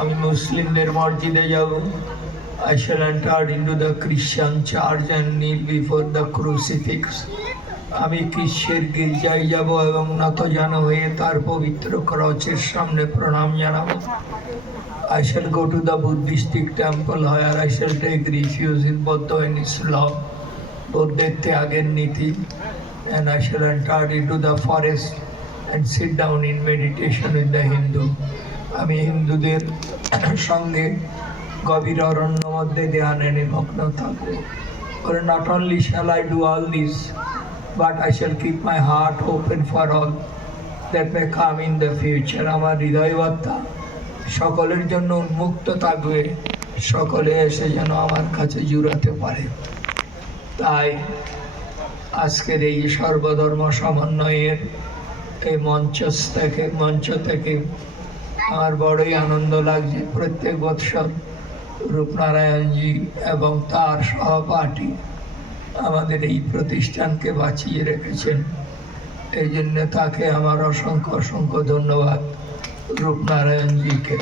আমি মুসলিমদের মসজিদে যাব। I shall enter into the Christian church and kneel before the crucifix. আমি খ্রিস্টের গির্জায় যাব এবং নতজানু হয়ে তার পবিত্র ক্রসের সামনে প্রণাম জানাবো। I shall go to the Buddhistic temple where I shall take refuge in Buddha and Islam, বৌদ্ধের ত্যাগের নীতি, and I shall enter into the forest and sit down in meditation with the Hindu. আমি হিন্দুদের সঙ্গে গভীর অরণ্য মধ্যে ধ্যানে নিমগ্ন থাকবো। Or not only shall I do all this, but I shall keep my heart open for all that may come in the future. আমার হৃদয়বার্তা সকলের জন্য উন্মুক্ত থাকবে, সকলে এসে যেন আমার কাছে জুড়াতে পারে। তাই আজকের এই সর্বধর্ম সমন্বয়ের এই মঞ্চ থেকে আমার বড়ই আনন্দ লাগছে। প্রত্যেক বৎসর রূপনারায়ণজি এবং তার সহপাঠী আমাদের এই প্রতিষ্ঠানকে বাঁচিয়ে রেখেছেন, এই জন্য তাকে আমার অসংখ্য অসংখ্য ধন্যবাদ রূপনারায়ণজিকে।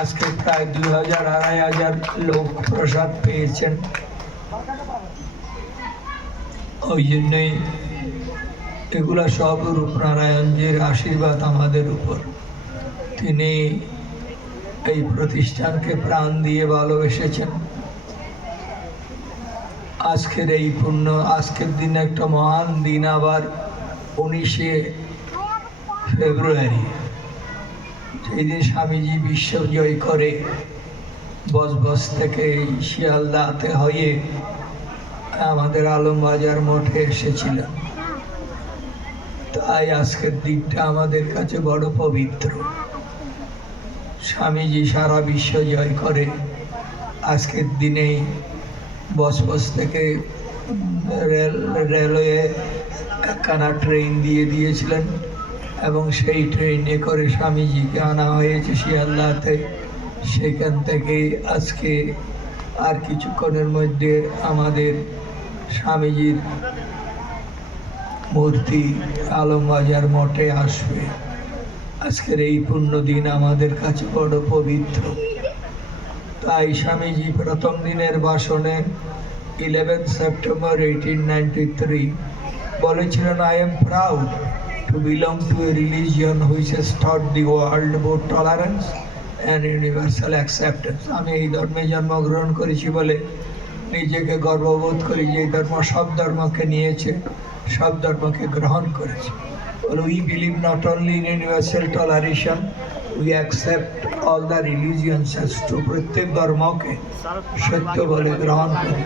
আজকে প্রায় 2000-2500 লোক প্রসাদ পেয়েছেন। ওই জন্যই এগুলো সব রূপনারায়ণজির আশীর্বাদ আমাদের উপর। তিনি এই প্রতিষ্ঠানকে প্রাণ দিয়ে ভালোবেসেছেন। আজকের দিন একটা মহান দিন, আবার 19শে ফেব্রুয়ারি, সেই দিন স্বামীজি বিশ্ব জয় করে বজবজ থেকে শিয়ালদাতে হয়ে আমাদের আলমবাজার মঠে এসেছিলেন। তাই আজকের দিনটা আমাদের কাছে বড় পবিত্র। স্বামীজি সারা বিশ্ব জয় করে আজকের দিনেই বজবজ থেকে রেলওয়ে একখানা ট্রেন দিয়েছিলেন এবং সেই ট্রেনে করে স্বামীজিকে আনা হয়েছে শিয়ালদাতে। সেখান থেকেই আজকে আর কিছুক্ষণের মধ্যে আমাদের স্বামীজির মূর্তি আলমবাজার মঠে আসবে। আজকের এই পুণ্য দিন আমাদের কাছে বড় পবিত্র। তাই স্বামীজি প্রথম দিনের ভাষণে 11 সেপ্টেম্বর 1893 বলেছিলেন, I am proud to belong to a religion which has taught the world both tolerance and universal acceptance. আমি এই ধর্মে জন্মগ্রহণ করেছি বলে নিজেকে গর্ববোধ করি যে এই ধর্ম সব ধর্মকে নিয়েছে, সব ধর্মকে গ্রহণ করেছে। We believe not only in universal toleration, we accept all the religions as true. প্রত্যেক ধর্মকে সত্য বলে গ্রহণ করি।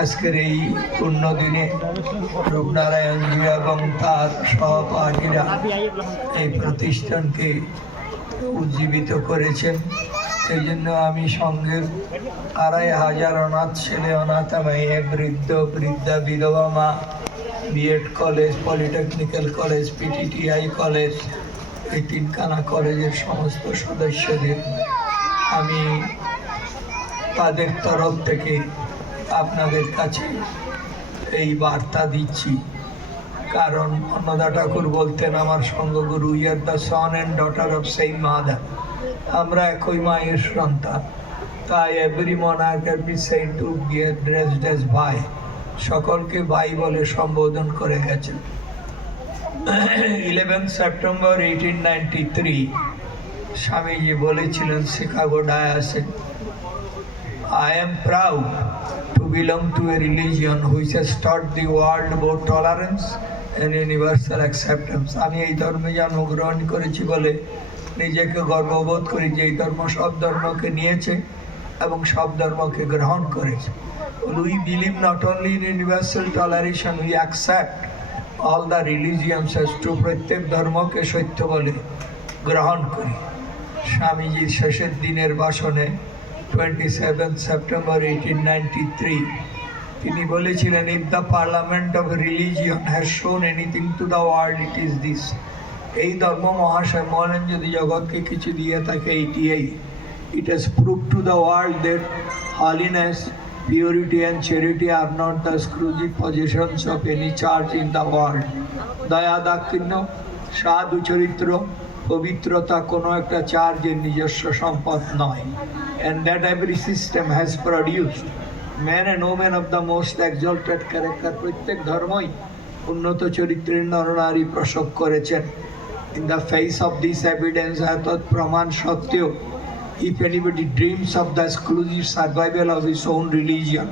আজকের এই পূর্ণ দিনে রূপনারায়ণজি এবং তার সহপাঠীরা এই প্রতিষ্ঠানকে উজ্জীবিত করেছেন। সেই জন্য আমি সঙ্গের 2500 অনাথ ছেলে, অনাথ মেয়ে, বৃদ্ধা, বিধবা মা, B Ed college, polytechnical college, PTTI college, এই 3খানা কলেজের সমস্ত সদস্যদের আমি তাদের তরফ থেকে আপনাদের কাছে এই বার্তা দিচ্ছি। কারণ অন্নদা ঠাকুর বলতেন, আমার সঙ্গগুরু, we are the son and daughter of same mother, আমরা একই মায়ের সন্তান। তাই every monarch can be said to be addressed as ভাই, সকলকে ভাই বলে সম্বোধন করে গেছেন। 11 সেপ্টেম্বর 1893 স্বামীজি বলেছিলেন Chicago ডায়াসে, I am proud to belong to a religion which has taught the world both tolerance and universal acceptance. আমি এই ধর্মে জন্মগ্রহণ করেছি বলে নিজেকে গর্ববোধ করি যে এই ধর্ম সব ধর্মকে নিয়েছে এবং সব ধর্মকে গ্রহণ করেছে। We believe not only in universal toleration, we accept all the religions as true. প্রত্যেক ধর্মকে সত্য বলে গ্রহণ করি। স্বামীজির শেষের দিনের ভাষণে 27 সেপ্টেম্বর 1893 তিনি বলেছিলেন, if the parliament of religion has shown anything to the world, it is this. এই ধর্ম মহাশয় মহান যদি জগৎকে কিছু দিয়ে থাকে এইটিই, it has proved to the world that holiness, purity and charity are not the exclusive possessions of any church in the world. দয়া, দাক্ষিণ্য, সাধু চরিত্র, পবিত্রতা কোনো একটা চার্জের নিজস্ব সম্পদ নয়। And that every system has produced men and women of the most exalted character. প্রত্যেক ধর্মই উন্নত চরিত্রের নরনারী প্রসব করেছেন। In the face of this evidence, এত প্রমাণ সত্ত্বেও, if anybody dreams of the exclusive survival of his own religion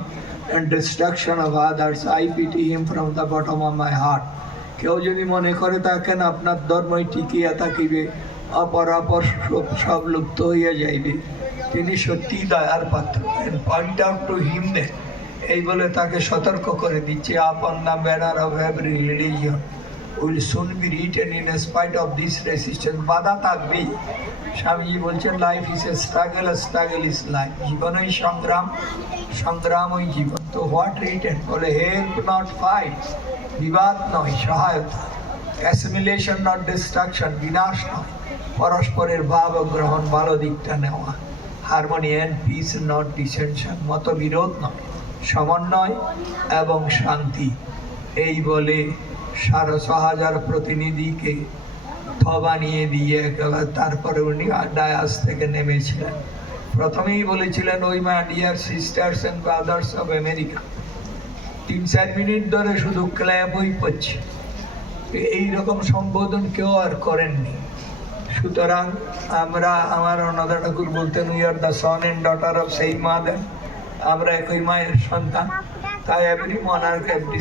and destruction of others, I pity him from the bottom of my heart. কেউ যদি মনে করে থাকেন আপনার ধর্মই টিকিয়া থাকিবে, অপর সব লুপ্ত হইয়া যাইবে, তিনি সত্যিই দয়ার পাত্র। And point out to him that, এই বলে তাকে সতর্ক করে দিচ্ছে, upon the banner of every religion will soon be written in spite of this resistance. বাধা থাকবেই। স্বামীজি বলছেন life is a struggle, struggle is life. জীবনই সংগ্রাম, সংগ্রামই জীবন। তো হোয়াট রিটেন? বলে হেল্প নট ফাইট, বিবাদ নয় সহায়তা, অ্যাসিমিলেশন নট ডিস্ট্রাকশন, বিনাশ নয় পরস্পরের ভাব ও গ্রহণ, ভালো দিকটা নেওয়া, হারমোনি অ্যান্ড পিস নট ডিসেনশন, মতবিরোধ নয় সমন্বয় এবং শান্তি। এই বলে 6,500 প্রতিনিধিকে বানিয়ে দিয়ে একেবারে তারপরে উনি ডায়াস থেকে নেমেছিলেন। প্রথমেই বলেছিলেন, ওই my dear sisters and brothers of America. 3-4 minute ধরে শুধু ক্ল্যাপই করছে। এইরকম সম্বোধন কেউ আর করেননি। সুতরাং আমরা, আমার অনাথা ঠাকুর বলতেন, we are the son and daughter of সেই মাদার, আমরা একই মায়ের সন্তান। তাই এভরি মনার্ক এভরি